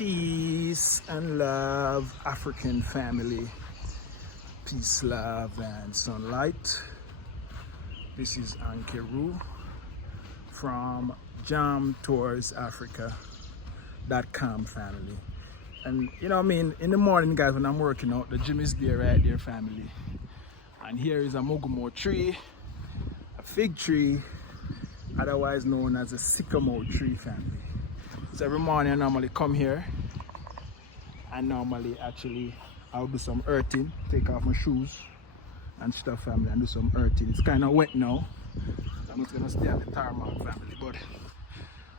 Peace and love, African family. Peace, love, and sunlight. This is Ankeru from jamtoursafrica.com family. And you know what I mean, in the morning guys, when I'm working out, the gym is there right there family. And here is a mogumo tree, a fig tree, otherwise known as a sycamore tree family. So every morning I normally come here and normally actually I'll do some earthing, take off my shoes and stuff family and do some earthing. It's kind of wet now, so I'm just gonna stay on the tarmac family, but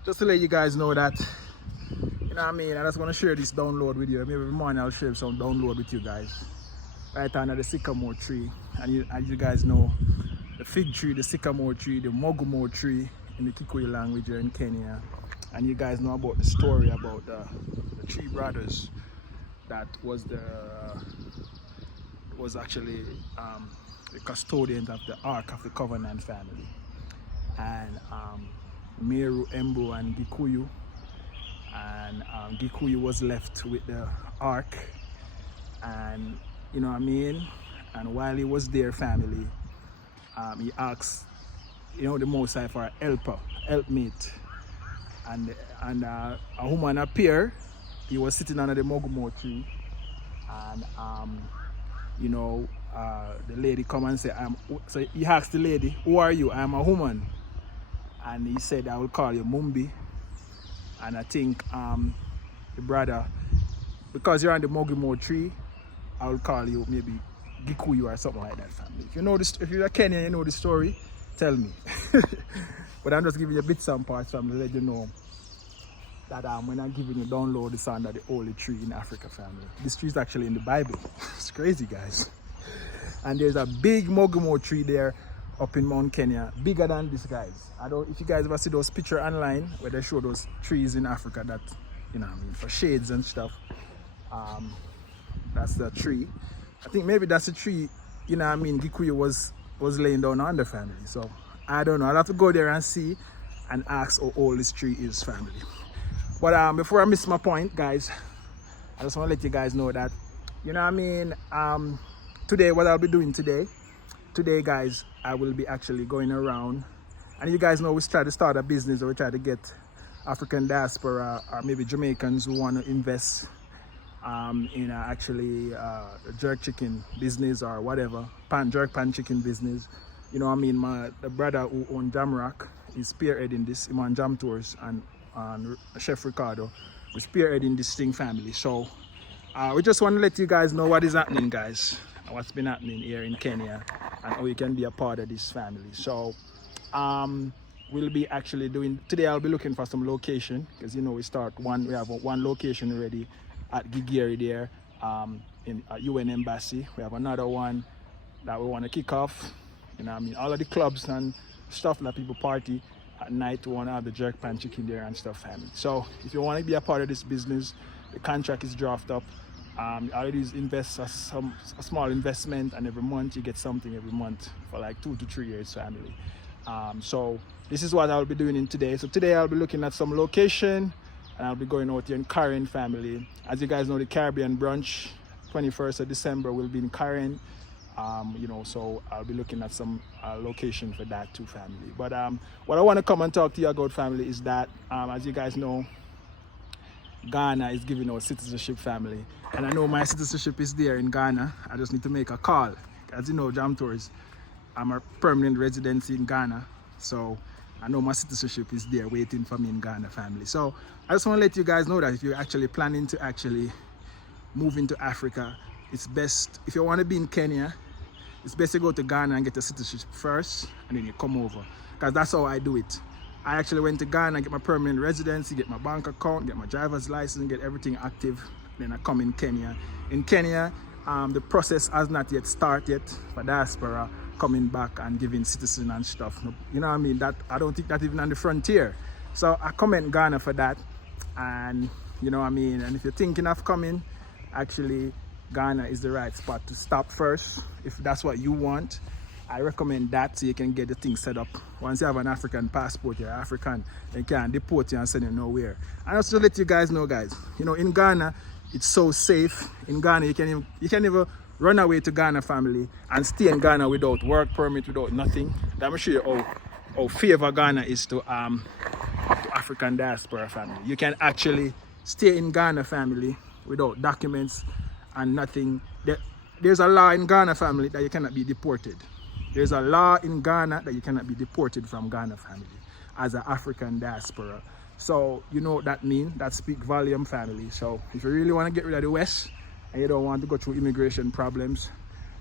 just to let you guys know that, you know what I mean, I just want to share this download with you. Maybe every morning I'll share some download with you guys right under the sycamore tree. And as you guys know, the fig tree, the sycamore tree, the mogumo tree in the Kikuyu language here in Kenya. And you guys know about the story about the three brothers that was actually the custodians of the Ark of the Covenant family. And Meru, Embu, and Gikuyu. And Gikuyu was left with the Ark. And you know what I mean? And while he was there, family, he asked, you know, the Most High for a helpmate. And a woman appeared. He was sitting under the mogumo tree, and you know, the lady come and say, so he asked the lady, "Who are you?" "I'm a woman." And he said, "I will call you Mumbi." And I think the brother, because you're on the mogumo tree, I will call you maybe Gikuyu or something like that family. If you know this, if you're a Kenyan, you know the story, tell me. But I'm just giving you bits and parts family to let you know that when I'm giving you download, it's under the holy tree in Africa family. This tree is actually in the Bible. It's crazy guys. And there's a big mogumo tree there up in Mount Kenya, bigger than this guys. I don't, if you guys ever see those pictures online where they show those trees in Africa that, you know what I mean, for shades and stuff. That's the tree. I think maybe that's the tree, you know what I mean, Gikuyu was laying down under family. So I don't know, I'll have to go there and see and ask how old this tree is family. But before I miss my point guys, I just want to let you guys know that, you know what I mean, today, what I'll be doing today guys, I will be actually going around, and you guys know we try to start a business, or we try to get African diaspora or maybe Jamaicans who want to invest in actually a jerk chicken business or whatever, jerk pan chicken business. You know what I mean, the brother who owns Jamrock is spearheading this, him on Jam Tours, and Chef Ricardo, we're spearheading this thing family. So we just want to let you guys know what is happening guys, what's been happening here in Kenya, and how you can be a part of this family. So we'll be actually doing, today I'll be looking for some location, because you know we have one location already at Gigiri there in UN Embassy. We have another one that we want to kick off, you know what I mean, all of the clubs and stuff that people party at night. We want to have the jerk pan chicken there and stuff family. So if you want to be a part of this business, the contract is drafted up. All it is invest a small investment, and every month you get something every month for like 2 to 3 years family. So this is what I'll be doing in today. So today I'll be looking at some location, and I'll be going out here in Karen family. As you guys know, the Caribbean brunch 21st of December will be in Karen. You know, so I'll be looking at some location for that too family. But what I want to come and talk to you about family is that as you guys know, Ghana is giving out citizenship family, and I know my citizenship is there in Ghana. I just need to make a call. As you know, Jam Tours, I'm a permanent residency in Ghana, so I know my citizenship is there waiting for me in Ghana family. So I just want to let you guys know that if you're actually planning to actually move into Africa, it's best, if you want to be in Kenya, it's best to go to Ghana and get a citizenship first, and then you come over, because that's how I do it. I actually went to Ghana, get my permanent residency, get my bank account, get my driver's license, get everything active. Then I come in Kenya. In Kenya, the process has not yet started for diaspora coming back and giving citizen and stuff. You know what I mean? That I don't think that even on the frontier. So I come in Ghana for that, and you know what I mean. And if you're thinking of coming, actually Ghana is the right spot to stop first if that's what you want. I recommend that so you can get the thing set up. Once you have an African passport, you're African, they can't deport you and send you nowhere. And also to let you guys know, guys, you know, in Ghana, it's so safe. In Ghana, you can even run away to Ghana family and stay in Ghana without work permit, without nothing. Let me show you how favor Ghana is to African diaspora family. You can actually stay in Ghana family without documents and nothing. There's a law in Ghana family that you cannot be deported. There's a law in Ghana that you cannot be deported from Ghana family as an African diaspora. So you know what that means. That speak volume family. So if you really want to get rid of the West and you don't want to go through immigration problems,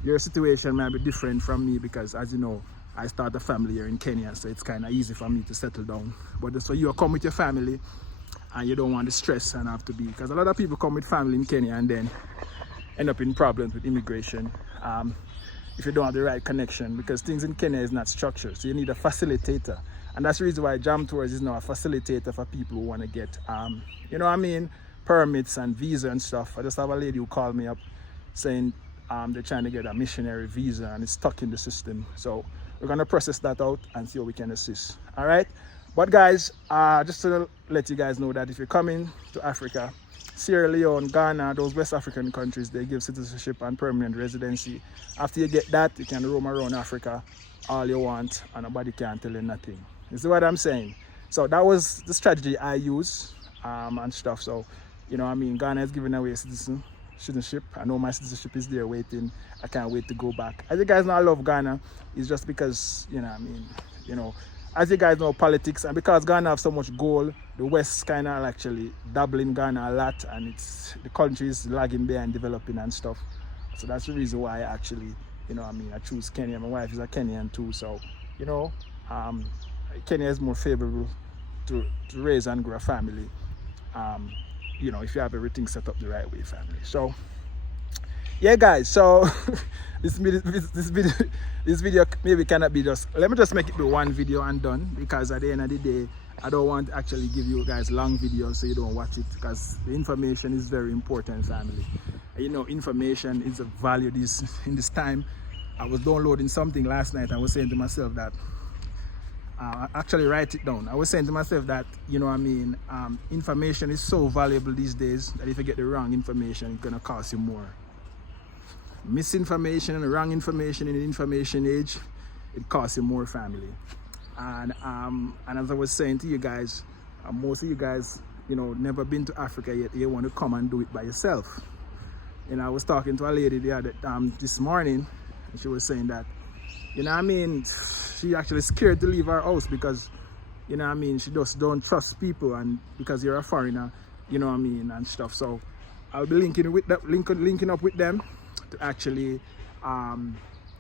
your situation might be different from me because, as you know, I start a family here in Kenya, so it's kind of easy for me to settle down. But so you come with your family and you don't want the stress and have to be, because a lot of people come with family in Kenya and then end up in problems with immigration if you don't have the right connection, because things in Kenya is not structured. So you need a facilitator. And that's the reason why Jam Tours is now a facilitator for people who want to get, you know what I mean, permits and visa and stuff. I just have a lady who called me up saying they're trying to get a missionary visa and it's stuck in the system. So we're going to process that out and see how we can assist. All right. But guys, just to let you guys know that if you're coming to Africa, Sierra Leone, Ghana, those West African countries, they give citizenship and permanent residency. After you get that, you can roam around Africa all you want and nobody can tell you nothing. You see what I'm saying? So that was the strategy I use and stuff. So, you know what I mean, Ghana is giving away citizenship. I know my citizenship is there waiting. I can't wait to go back. As you guys know, I love Ghana. It's just because, you know what I mean, you know, as you guys know, politics, and because Ghana have so much gold, the West kind of actually dabble in Ghana a lot, and it's the country is lagging behind developing and stuff. So that's the reason why I actually, you know, I mean, I choose Kenya. My wife is a Kenyan too, so you know, Kenya is more favorable to raise and grow a family. You know, if you have everything set up the right way, family. So yeah, guys. So this video maybe cannot be just. Let me just make it be one video and done, because at the end of the day, I don't want to actually give you guys long videos so you don't watch it, because the information is very important, family. You know, information is of value in this time. I was downloading something last night. I was saying to myself that actually write it down. I was saying to myself that, you know what I mean, information is so valuable these days that if you get the wrong information, it's gonna cost you more. Misinformation and wrong information in the information age, it costs you more, family. And as I was saying to you guys, most of you guys, you know, never been to Africa yet. You want to come and do it by yourself. And I was talking to a lady this morning, and she was saying that, you know what I mean, she actually scared to leave her house because, you know what I mean, she just don't trust people, and because you're a foreigner, you know what I mean, and stuff. So I'll be linking up with them to actually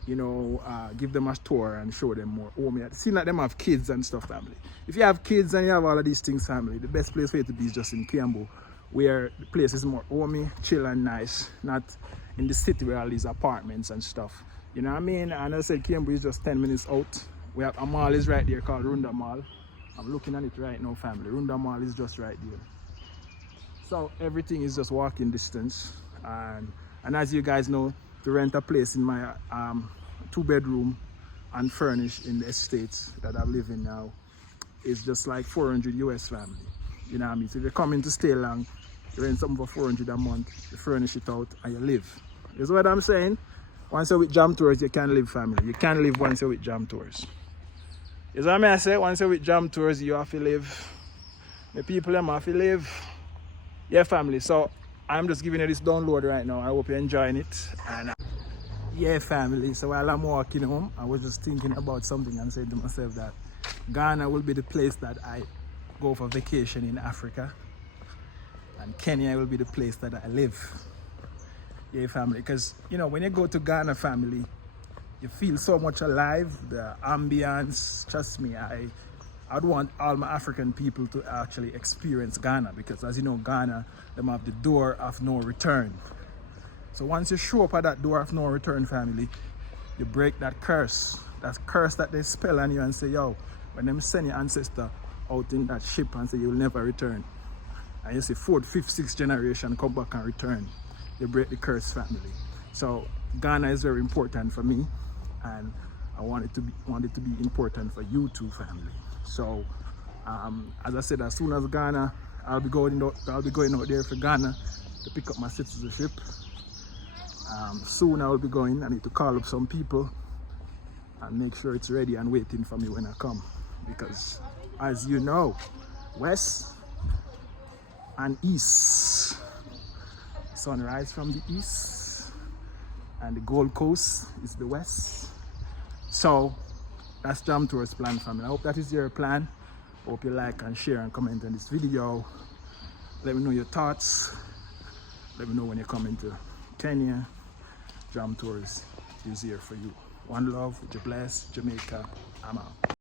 you know, give them a tour and show them more home. See that them have kids and stuff, family. If you have kids and you have all of these things, family, the best place for you to be is just in Kiambu, where the place is more homey, chill and nice, not in the city where all these apartments and stuff. You know what I mean? And I said Kiambu is just 10 minutes out. We have a mall is right there called Runda Mall. I'm looking at it right now, family. Runda Mall is just right there. So everything is just walking distance. And as you guys know, to rent a place in my 2-bedroom and furnished in the estates that I live in now is just like 400 US, family. You know what I mean? So if you're coming to stay long, you rent something for 400 a month, you furnish it out and you live. You see what I'm saying? Once you're with Jam Tours, you can live, family. You can live once you're with Jam Tours. You see what I say? Once you're with Jam Tours, you have to live. The people them have to live. Yeah, family. So I'm just giving you this download right now. I hope you're enjoying it. And yeah, family. So while I'm walking home, I was just thinking about something and said to myself that Ghana will be the place that I go for vacation in Africa, and Kenya will be the place that I live. Yeah, family. Because you know, when you go to Ghana, family, you feel so much alive. The ambience. Trust me, I'd want all my African people to actually experience Ghana, because as you know, Ghana, them have the door of no return. So once you show up at that door of no return, family, you break that curse that they spell on you and say, yo, when them send your ancestor out in that ship and say you'll never return, and you say 4th, 5th, 6th generation come back and return, you break the curse, family. So Ghana is very important for me, and I want it to be important for you too, family. So as I said, as soon as Ghana, I'll be going out there for Ghana to pick up my citizenship. Soon I will be going. I need to call up some people and make sure it's ready and waiting for me when I come, because as you know, west and east, sunrise from the east and the Gold Coast is the west. So that's Jam Tour's plan, family. I hope that is your plan. Hope you like and share and comment on this video. Let me know your thoughts. Let me know when you're coming to Kenya. Jam Tours is here for you. One love, you're blessed. Jamaica, I'm out.